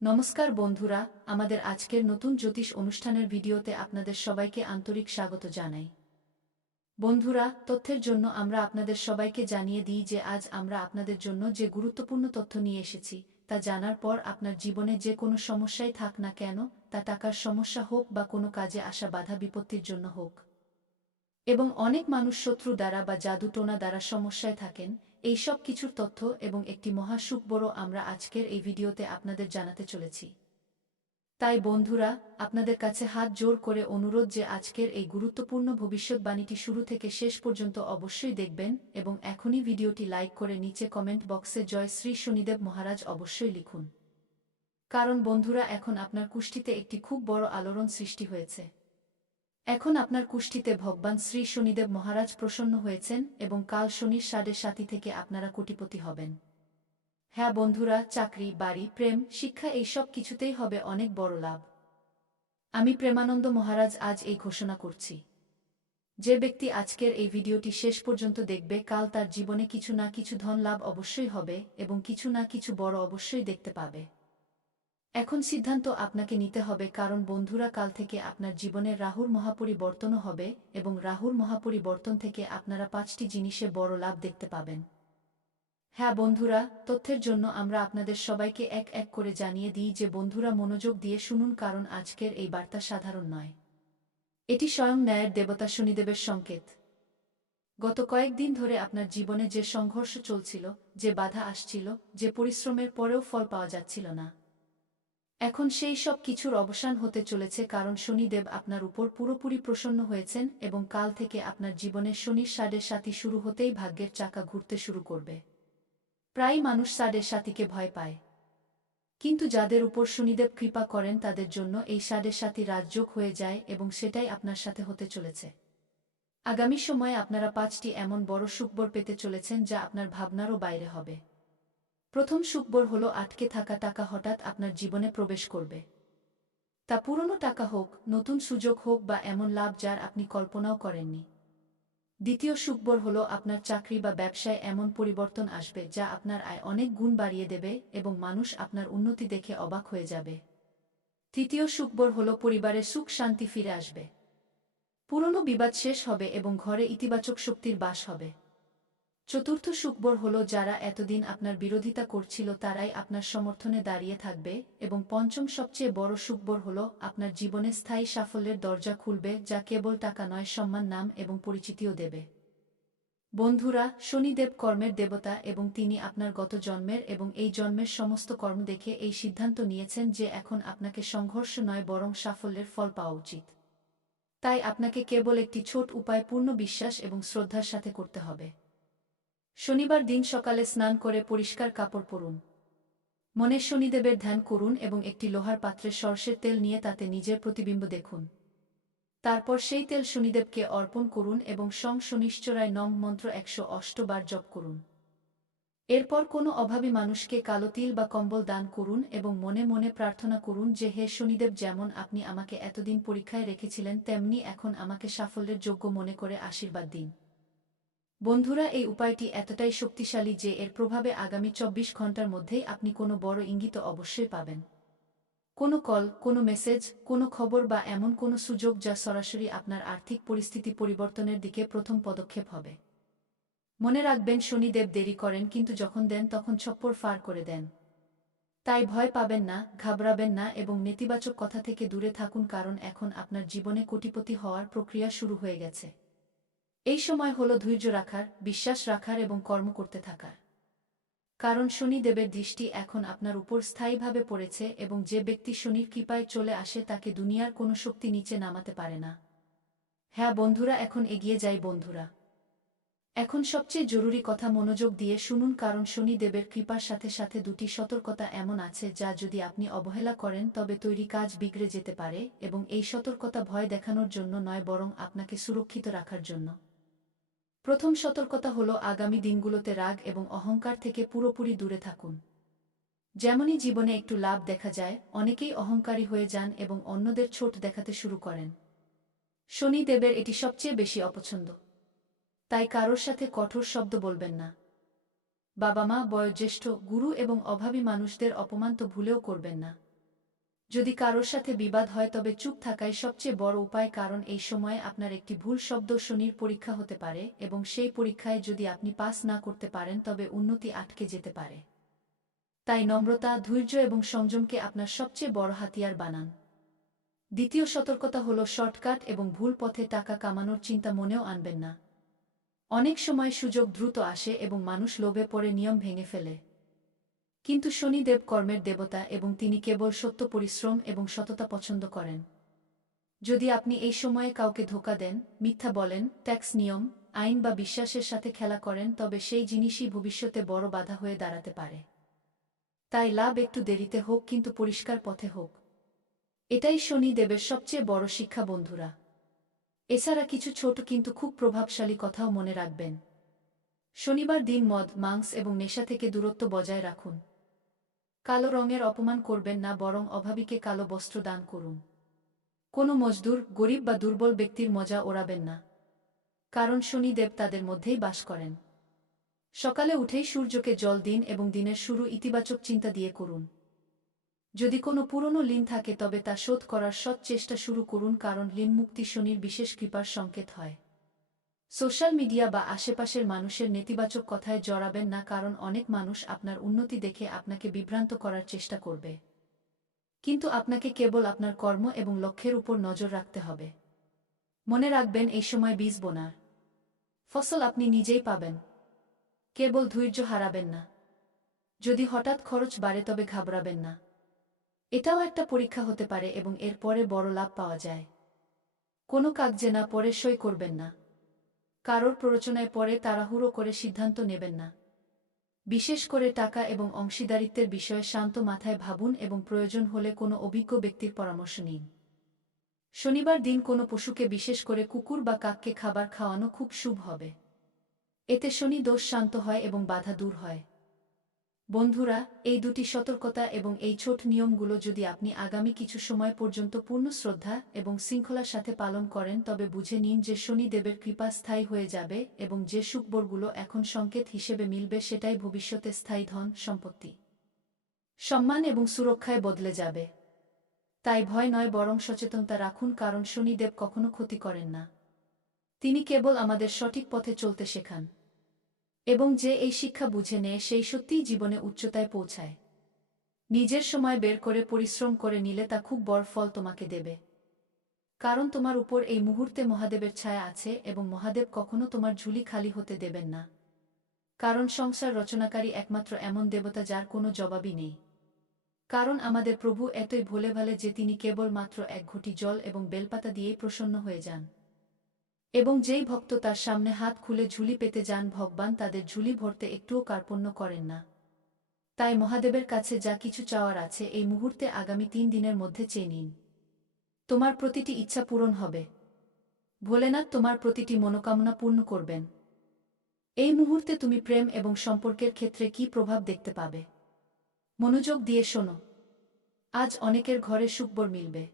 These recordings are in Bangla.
নমস্কার বন্ধুরা, আমাদের আজকের নতুন জ্যোতিষ অনুষ্ঠানের ভিডিওতে আপনাদের সবাইকে আন্তরিক স্বাগত জানাই। বন্ধুরা, তথ্যের জন্য আমরা আপনাদের সবাইকে জানিয়ে দিই যে আজ আমরা আপনাদের জন্য যে গুরুত্বপূর্ণ তথ্য নিয়ে এসেছি তা জানার পর আপনার জীবনে যে কোনো সমস্যাই থাক না কেন, তা টাকার সমস্যা হোক বা কোনো কাজে আসা বাধা বিপত্তির জন্য হোক, এবং অনেক মানুষ শত্রু দ্বারা বা জাদুটোনা দ্বারা সমস্যায় থাকেন, এই সব কিছুর তথ্য এবং একটি মহা সুখবর আমরা আজকের এই ভিডিওতে আপনাদের জানাতে চলেছি। তাই বন্ধুরা, আপনাদের কাছে হাত জোর করে অনুরোধ যে আজকের এই গুরুত্বপূর্ণ ভবিষ্যৎবাণীটি শুরু থেকে শেষ পর্যন্ত অবশ্যই দেখবেন এবং এখনই ভিডিওটি লাইক করে নিচে কমেন্ট বক্সে জয় শ্রী শনিদেব মহারাজ অবশ্যই লিখুন। কারণ বন্ধুরা, এখন আপনার কুষ্ঠিতে একটি খুব বড় আলোড়ন সৃষ্টি হয়েছে। এখন আপনার কুষ্ঠিতে ভগবান শ্রী শনিদেব মহারাজ প্রসন্ন হয়েছেন এবং কাল শনির 7:30 থেকে আপনারা কোটিপতি হবেন। হ্যাঁ বন্ধুরা, চাকরি, বাড়ি, প্রেম, শিক্ষা এই সব কিছুতেই হবে অনেক বড় লাভ। আমি প্রেমানন্দ মহারাজ আজ এই ঘোষণা করছি। যে ব্যক্তি আজকের এই ভিডিওটি শেষ পর্যন্ত দেখবে, কাল তার জীবনে কিছু না কিছু ধন লাভ অবশ্যই হবে এবং কিছু না কিছু বড় অবশ্যই দেখতে পাবে। এখন সিদ্ধান্ত আপনাকে নিতে হবে, কারণ বন্ধুরা, কাল থেকে আপনার জীবনের রাহুর মহাপরিবর্তনও হবে এবং রাহুর মহাপরিবর্তন থেকে আপনারা 5টি জিনিসে বড় লাভ দেখতে পাবেন। হ্যাঁ বন্ধুরা, তথ্যের জন্য আমরা আপনাদের সবাইকে এক এক করে জানিয়ে দিই যে বন্ধুরা মনোযোগ দিয়ে শুনুন, কারণ আজকের এই বার্তা সাধারণ নয়। এটি স্বয়ং ন্যায়ের দেবতা শনিদেবের সংকেত। গত কয়েকদিন ধরে আপনার জীবনে যে সংঘর্ষ চলছিল, যে বাধা আসছিল, যে পরিশ্রমের পরেও ফল পাওয়া যাচ্ছিল না, এখন সেই সব কিছুর অবসান হতে চলেছে, কারণ শনিদেব আপনার উপর পুরোপুরি প্রসন্ন হয়েছেন এবং কাল থেকে আপনার জীবনে শনির 7:30 শুরু হতেই ভাগ্যের চাকা ঘুরতে শুরু করবে। প্রায় মানুষ 7:30কে ভয় পায়, কিন্তু যাদের উপর শনিদেব কৃপা করেন তাদের জন্য এই 7:30 রাজযোগ হয়ে যায় এবং সেটাই আপনার সাথে হতে চলেছে। আগামী সময়ে আপনারা 5টি এমন বড় সুখবর পেতে চলেছেন যা আপনার ভাবনারও বাইরে হবে। প্রথম সুখবর হলো আটকে থাকা টাকা হঠাৎ আপনার জীবনে প্রবেশ করবে। তা পুরনো টাকা হোক, নতুন সুযোগ হোক বা এমন লাভ যার আপনি কল্পনাও করেননি। দ্বিতীয় সুখবর হলো আপনার চাকরি বা ব্যবসায় এমন পরিবর্তন আসবে যা আপনার আয় অনেক গুণ বাড়িয়ে দেবে এবং মানুষ আপনার উন্নতি দেখে অবাক হয়ে যাবে। তৃতীয় সুখবর হলো পরিবারের সুখ শান্তি ফিরে আসবে। পুরনো বিবাদ শেষ হবে এবং ঘরে ইতিবাচক শক্তির বাস হবে। চতুর্থ সুখবর হলো যারা এতদিন আপনার বিরোধিতা করছিল তারাই আপনার সমর্থনে দাঁড়িয়ে থাকবে এবং পঞ্চম সবচেয়ে বড় সুখবর হলো আপনার জীবনে স্থায়ী সাফল্যের দরজা খুলবে, যা কেবল টাকা নয়, সম্মান, নাম এবং পরিচিতিও দেবে। বন্ধুরা, শনিদেব কর্মের দেবতা এবং তিনি আপনার গত জন্মের এবং এই জন্মের সমস্ত কর্ম দেখে এই সিদ্ধান্ত নিয়েছেন যে এখন আপনাকে সংঘর্ষ নয় বরং সাফল্যের ফল পাওয়া উচিত। তাই আপনাকে কেবল একটি ছোট উপায় পূর্ণ বিশ্বাস এবং শ্রদ্ধার সাথে করতে হবে। শনিবার দিন সকালে স্নান করে পরিষ্কার কাপড় পরুন। মনে শনিদেবের ধ্যান করুন এবং একটি লোহার পাত্রে সরষের তেল নিয়ে তাতে নিজের প্রতিবিম্ব দেখুন। তারপর সেই তেল শনিদেবকে অর্পণ করুন এবং সং শনিশ্চরায় নম মন্ত্র 108 বার জপ করুন। এরপর কোনো অভাবী মানুষকে কালো তিল বা কম্বল দান করুন এবং মনে মনে প্রার্থনা করুন যে হে শনিদেব, যেমন আপনি আমাকে এতদিন পরীক্ষায় রেখেছিলেন তেমনি এখন আমাকে সাফল্যের যোগ্য মনে করে আশীর্বাদ দিন। বন্ধুরা, এই উপায়টি এতটাই শক্তিশালী যে এর প্রভাবে আগামী 24 ঘন্টার মধ্যেই আপনি কোনো বড় ইঙ্গিত অবশ্যই পাবেন। কোনো কল, কোনো মেসেজ, কোনো খবর বা এমন কোনো সুযোগ যা সরাসরি আপনার আর্থিক পরিস্থিতি পরিবর্তনের দিকে প্রথম পদক্ষেপ হবে। মনে রাখবেন, শনিদেব দেরি করেন কিন্তু যখন দেন তখন ছপ্পর ফার করে দেন। তাই ভয় পাবেন না, ঘাবড়াবেন না এবং নেতিবাচক কথা থেকে দূরে থাকুন, কারণ এখন আপনার জীবনে কোটিপতি হওয়ার প্রক্রিয়া শুরু হয়ে গেছে। এই সময় হলো ধৈর্য রাখার, বিশ্বাস রাখার এবং কর্ম করতে থাকার। কারণ শনিদেবের দৃষ্টি এখন আপনার উপর স্থায়ীভাবে পড়েছে এবং যে ব্যক্তি শনির কৃপায় চলে আসে তাকে দুনিয়ার কোনো শক্তি নিচে নামাতে পারে না। হ্যাঁ বন্ধুরা, এখন এগিয়ে যাই বন্ধুরা। এখন সবচেয়ে জরুরি কথা মনোযোগ দিয়ে শুনুন, কারণ শনিদেবের কৃপার সাথে সাথে দুটি সতর্কতা এমন আছে যা যদি আপনি অবহেলা করেন তবে তৈরি কাজ বিগড়ে যেতে পারে এবং এই সতর্কতা ভয় দেখানোর জন্য নয় বরং আপনাকে সুরক্ষিত রাখার জন্য। প্রথম সতর্কতা হলো আগামী দিনগুলোতে রাগ এবং অহংকার থেকে পুরোপুরি দূরে থাকুন। যেমনই জীবনে একটু লাভ দেখা যায়, অনেকেই অহংকারী হয়ে যান এবং অন্যদের ছোট দেখাতে শুরু করেন। শনিদেবের এটি সবচেয়ে বেশি অপছন্দ। তাই কারোর সাথে কঠোর শব্দ বলবেন না। বাবা মা, বয়োজ্যেষ্ঠ, গুরু এবং অভাবী মানুষদের অপমান তো ভুলেও করবেন না। যদি কারোর সাথে বিবাদ হয় তবে চুপ থাকাই সবচেয়ে বড় উপায়, কারণ এই সময়ে আপনার একটি ভুল শব্দ শনির পরীক্ষা হতে পারে এবং সেই পরীক্ষায় যদি আপনি পাস না করতে পারেন তবে উন্নতি আটকে যেতে পারে। তাই নম্রতা, ধৈর্য এবং সংযমকে আপনার সবচেয়ে বড় হাতিয়ার বানান। দ্বিতীয় সতর্কতা হল শর্টকাট এবং ভুল পথে টাকা কামানোর চিন্তা মনেও আনবেন না। অনেক সময় সুযোগ দ্রুত আসে এবং মানুষ লোভে পড়ে নিয়ম ভেঙে ফেলে। কিন্তু শনিদেব কর্মের দেবতা এবং তিনি কেবল সত্য, পরিশ্রম এবং সততা পছন্দ করেন। যদি আপনি এই সময়ে কাউকে ধোঁকা দেন, মিথ্যা বলেন, ট্যাক্স নিয়ম, আইন বা বিশ্বাসের সাথে খেলা করেন তবে সেই জিনিসই ভবিষ্যতে বড় বাধা হয়ে দাঁড়াতে পারে। তাই লাভ একটু দেরিতে হোক কিন্তু পরিষ্কার পথে হোক। এটাই শনি দেবের সবচেয়ে বড় শিক্ষা বন্ধুরা। এছাড়া কিছু ছোট কিন্তু খুব প্রভাবশালী কথাও মনে রাখবেন। শনিবার দিন মদ, মাংস এবং নেশা থেকে দূরত্ব বজায় রাখুন। কালো রঙের অপমান করবেন না, বরং অভাবীকে কালো বস্ত্র দান করুন। কোনো মজদুর, গরিব বা দুর্বল ব্যক্তির মজা ওড়াবেন না, কারণ শনিদেব তাদের মধ্যেই বাস করেন। সকালে উঠেই সূর্যকে জল দিন এবং দিনের শুরু ইতিবাচক চিন্তা দিয়ে করুন। যদি কোনো পুরনো ঋণ থাকে তবে তা শোধ করার সৎ চেষ্টা শুরু করুন, কারণ ঋণমুক্তি শনির বিশেষ কৃপার সংকেত হয়। সোশ্যাল মিডিয়া বা আশেপাশের মানুষের নেতিবাচক কথায় জড়াবেন না, কারণ অনেক মানুষ আপনার উন্নতি দেখে আপনাকে বিভ্রান্ত করার চেষ্টা করবে। কিন্তু আপনাকে কেবল আপনার কর্ম এবং লক্ষ্যের উপর নজর রাখতে হবে। মনে রাখবেন, এই সময় বীজ বোনার ফসল আপনি নিজেই পাবেন। কেবল ধৈর্য হারাবেন না। যদি হঠাৎ খরচ বাড়ে তবে ঘাবড়াবেন না। এটাও একটা পরীক্ষা হতে পারে এবং এর পরে বড় লাভ পাওয়া যায়। কোনো কাগজে না পড়ে সই করবেন না। কারোর প্ররোচনায় পড়ে তাড়াহুড়ো করে সিদ্ধান্ত নেবেন না। বিশেষ করে টাকা এবং অংশীদারিত্বের বিষয়ে শান্ত মাথায় ভাবুন এবং প্রয়োজন হলে কোনো অভিজ্ঞ ব্যক্তির পরামর্শ নিন। শনিবার দিন কোনো পশুকে, বিশেষ করে কুকুর বা কাককে খাবার খাওয়ানো খুব শুভ হবে। এতে শনি দোষ শান্ত হয় এবং বাধা দূর হয়। বন্ধুরা, এই দুটি সতর্কতা এবং এই ছোট নিয়মগুলো যদি আপনি আগামী কিছু সময় পর্যন্ত পূর্ণ শ্রদ্ধা এবং শৃঙ্খলার সাথে পালন করেন তবে বুঝে নিন যে শনি দেবের কৃপা স্থায়ী হয়ে যাবে এবং যে সুখবরগুলো এখন সংকেত হিসেবে মিলবে সেটাই ভবিষ্যতে স্থায়ী ধন, সম্পত্তি, সম্মান এবং সুরক্ষায় বদলে যাবে। তাই ভয় নয়, বরং সচেতনতা রাখুন, কারণ শনিদেব কখনো ক্ষতি করেন না। তিনি কেবল আমাদের সঠিক পথে চলতে শেখান এবং যে এই শিক্ষা বুঝে নেয় সেই সত্যিই জীবনে উচ্চতায় পৌঁছায়। নিজের সময় বের করে পরিশ্রম করে নিলে তা খুব বড় ফল তোমাকে দেবে, কারণ তোমার উপর এই মুহূর্তে মহাদেবের ছায়া আছে এবং মহাদেব কখনো তোমার ঝুলি খালি হতে দেবেন না। কারণ সংসার রচনাকারী একমাত্র এমন দেবতা যার কোনো জবাবই নেই। কারণ আমাদের প্রভু এতই ভোলে ভালে যে তিনি কেবল মাত্র এক ঘটি জল এবং বেলপাতা দিয়েই প্রসন্ন হয়ে যান। এবং যেই ভক্ত তার সামনে হাত খুলে ঝুলি পেতে যান, ভগবান তাদের ঝুলি ভরতে একটুও কার্পণ্য করেন না। তাই মহাদেবের কাছে যা কিছু চাওয়ার আছে এই মুহূর্তে আগামী 3 দিনের মধ্যে চেয়ে নিন। তোমার প্রতিটি ইচ্ছা পূরণ হবে। ভোলেনাথ তোমার প্রতিটি মনোকামনা পূর্ণ করবেন। এই মুহূর্তে তুমি প্রেম এবং সম্পর্কের ক্ষেত্রে কী প্রভাব দেখতে পাবে? মনোযোগ দিয়ে শোনো। আজ অনেকের ঘরে সুখবর মিলবে।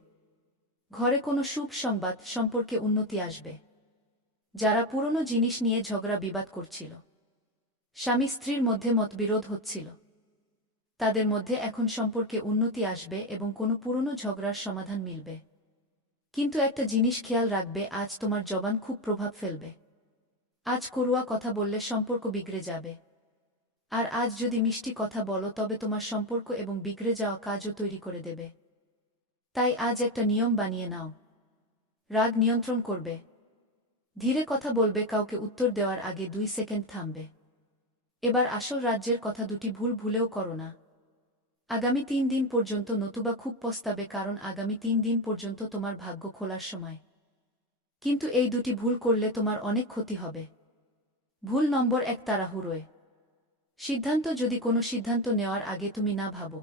ঘরে কোনো শুভ সংবাদ, সম্পর্কে উন্নতি আসবে। যারা পুরনো জিনিস নিয়ে ঝগড়া বিবাদ করছিল, স্বামী স্ত্রীর মধ্যে মতবিরোধ হচ্ছিল, তাদের মধ্যে এখন সম্পর্কে উন্নতি আসবে এবং কোনো পুরনো ঝগড়ার সমাধান মিলবে। কিন্তু একটা জিনিস খেয়াল রাখবে, আজ তোমার জবান খুব প্রভাব ফেলবে। আজ করুয়া কথা বললে সম্পর্ক বিগড়ে যাবে। আর আজ যদি মিষ্টি কথা বলো তবে তোমার সম্পর্ক এবং বিগড়ে যাওয়া কাজও তৈরি করে দেবে। তাই আজ একটা নিয়ম বানিয়ে নাও। রাগ নিয়ন্ত্রণ করবে। ধীরে কথা বলবে, কাউকে উত্তর দেওয়ার আগে 2 সেকেন্ড থামবে। এবার আসল রাজ্যের কথা দুটি ভুল ভুলেও করো না। আগামী 3 দিন পর্যন্ত, নতুবা খুব পস্তাবে, কারণ আগামী 3 দিন পর্যন্ত তোমার ভাগ্য খোলার সময়। কিন্তু এই দুটি ভুল করলে তোমার অনেক ক্ষতি হবে। ভুল নম্বর 1, তাড়াহুড়োয় সিদ্ধান্ত। যদি কোনো সিদ্ধান্ত নেওয়ার আগে তুমি না ভাবো,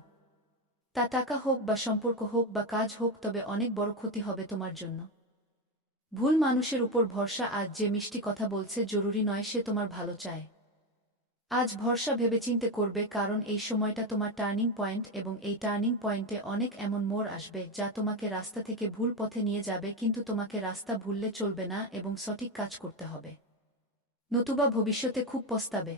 তা টাকা হোক বা সম্পর্ক হোক বা কাজ হোক, তবে অনেক বড় ক্ষতি হবে তোমার জন্য। ভুল মানুষের উপর ভরসা। আজ যে মিষ্টি কথা বলছে জরুরি নয় সে তোমার ভালো চায়। আজ ভরসা ভেবেচিন্তে করবে, কারণ এই সময়টা তোমার টার্নিং পয়েন্ট এবং এই টার্নিং পয়েন্টে অনেক এমন মোড় আসবে যা তোমাকে রাস্তা থেকে ভুল পথে নিয়ে যাবে। কিন্তু তোমাকে রাস্তা ভুললে চলবে না এবং সঠিক কাজ করতে হবে, নতুবা ভবিষ্যতে খুব পস্তাবে।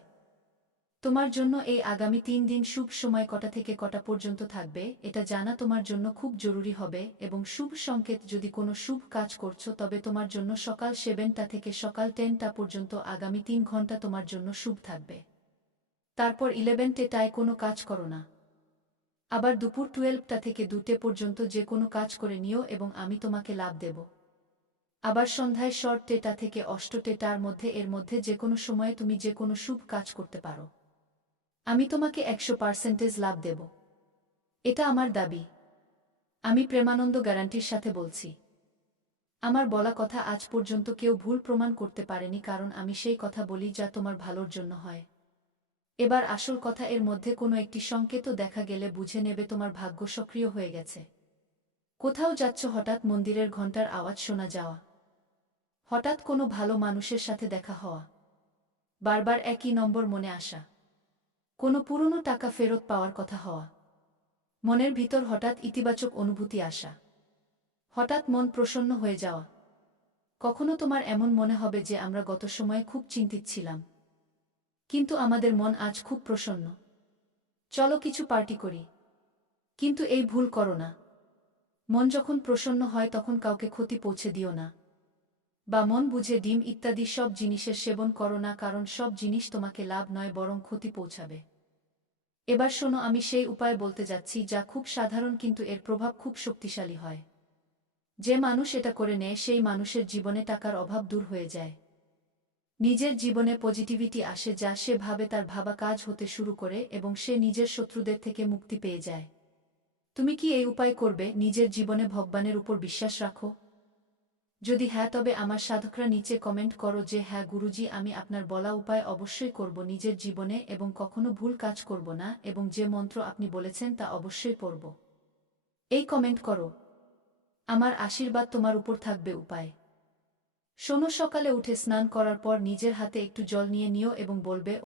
তোমার জন্য এই আগামী 3 দিন শুভ সময় কটা থেকে কটা পর্যন্ত থাকবে এটা জানা তোমার জন্য খুব জরুরি হবে এবং শুভ সংকেত যদি কোনো শুভ কাজ করছো তবে তোমার জন্য সকাল 7টা থেকে সকাল 10টা পর্যন্ত আগামী 3 ঘন্টা তোমার জন্য শুভ থাকবে। তারপর 11টায় কোনো কাজ করো না। আবার দুপুর 12টা থেকে 2টে পর্যন্ত যে কোনো কাজ করে নিও এবং আমি তোমাকে লাভ দেব। আবার সন্ধ্যায় শর্ট 8টা থেকে 8টার মধ্যে এর মধ্যে যে কোনো সময়ে তুমি যে কোনো শুভ কাজ করতে পারো। আমি তোমাকে 100% লাভ দেব। এটা আমার দাবি। আমি প্রেমানন্দ গ্যারান্টির সাথে বলছি। আমার বলা কথা আজ পর্যন্ত কেউ ভুল প্রমাণ করতে পারেনি কারণ আমি সেই কথা বলি যা তোমার ভালোর জন্য হয়। এবার আসল কথা এর মধ্যে কোনো একটি সংকেতও দেখা গেলে বুঝে নেবে তোমার ভাগ্য সক্রিয় হয়ে গেছে। কোথাও যাচ্ছ হঠাৎ মন্দিরের ঘণ্টার আওয়াজ শোনা যাওয়া, হঠাৎ কোনো ভালো মানুষের সাথে দেখা হওয়া, বারবার একই নম্বর মনে আসা, কোনো পুরনো টাকা ফেরত পাওয়ার কথা হওয়া, মনের ভিতর হঠাৎ ইতিবাচক অনুভূতি আসা, হঠাৎ মন প্রসন্ন হয়ে যাওয়া। কখনো তোমার এমন মনে হবে যে আমরা গত সময়ে খুব চিন্তিত ছিলাম, কিন্তু আমাদের মন আজ খুব প্রসন্ন। চলো কিছু পার্টি করি। কিন্তু এই ভুল করো না। মন যখন প্রসন্ন হয় তখন কাউকে ক্ষতি পৌঁছে দিও না। বা মন বুঝে ডিম ইত্যাদি সব জিনিসের সেবন করো না কারণ সব জিনিস তোমাকে লাভ নয় বরং ক্ষতি পৌঁছাবে। এবার শোনো, আমি সেই উপায় বলতে যাচ্ছি যা খুব সাধারণ কিন্তু এর প্রভাব খুব শক্তিশালী হয়। যে মানুষ এটা করে নেয় সেই মানুষের জীবনে টাকার অভাব দূর হয়ে যায়। নিজের জীবনে পজিটিভিটি আসে যা সে ভাবে তার ভাবা কাজ হতে শুরু করে এবং সে নিজের শত্রুদের থেকে মুক্তি পেয়ে যায়। তুমি কি এই উপায় করবে? নিজের জীবনে ভগবানের উপর বিশ্বাস রাখো? যদি হ্যাঁ তবে আমার সাধকরা নিচে কমেন্ট করো যে হ্যাঁ গুরুজি, আমি আপনার বলা উপায় অবশ্যই করব নিজের জীবনে এবং কখনো ভুল কাজ করব না এবং যে মন্ত্র আপনি বলেছেন তা অবশ্যই পড়ব। এই কমেন্ট করো। আমার আশীর্বাদ তোমার উপর থাকবে। উপায় শোনো, সকালে উঠে স্নান করার পর নিজের হাতে একটু জল নিয়ে নিও এবং বলবে